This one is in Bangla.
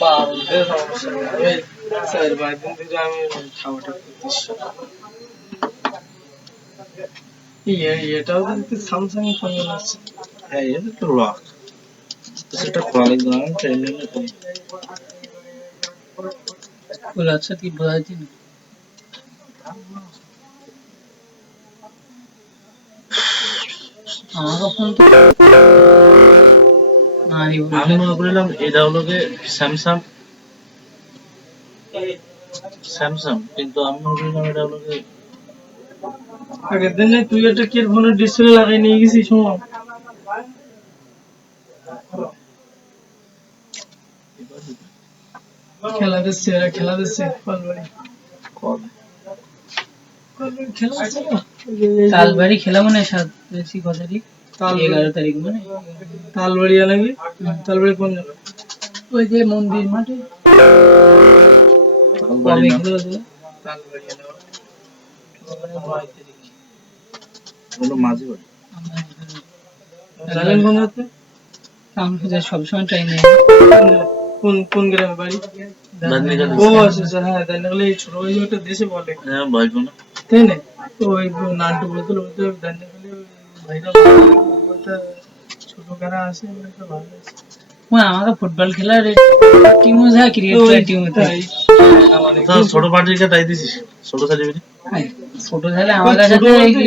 বাড়তে সমস্যা নেই, ওই 4-5 দিন থেকে আমি খাওয়াটা করতেছি। এটাও কিন্তু স্যামসাং ফোন আছে। হ্যাঁ এটা তো লক, সেটা খোলা লাগবে না, ট্রেনিং এ খোলা আছে কি বোঝা যাচ্ছে না। আমার ফোন তো নাই আমি মনে করলাম এটা হলো যে স্যামসাং, স্যামসাং, কিন্তু আমি মনে করলাম এটা হলো যে আগের দিনে তুই একটা কি ফোনের ডিসপ্লে লাগাই নিয়ে গেছিস শোনো, খেলা দিচ্ছে এরা, খেলা দিচ্ছে পালবাড়ি কবে খেলা দিচ্ছে না, তালবাড়ি খেলা মানে সাত বেশি কথাটি তালবাড়ি। 11 তারিখ মানে তালবাড়িয়া নাকি? তালবাড়ি কোন জায়গা? ওই যে মন্দির মাঠে তালবাড়ি কবে না, খেলা হলো? তালবাড়িয়া না, 9 তারিখ। হলো মাঝে বাড়ি। জানেন কোন হচ্ছে? আমি তো সবসময় ট্রাই নেই। কোন কোন গ্রামে বাড়ি? দার্নিকা ও আচ্ছা আচ্ছা, হ্যাঁ তাই নাহলে এই ছোট ভাই একটা দেশে বলে, হ্যাঁ ভাইবো না, তাই না? তো ওই নান্টু বলছিল বলতে জানতে পারলে ভাইরা বলতে ছোট কারা আছে একটা ভালো আছে। ওই আমাকে ফুটবল খেলার টিমও যা ক্রিকেট ওই খেলার টিমও তাই। তাই আমার তো ছোট পার্টিকে তাই দিছিস, ছোট সার্টিফিকেট ছোট ছেলে আমার কাছে ছোট তো বলতে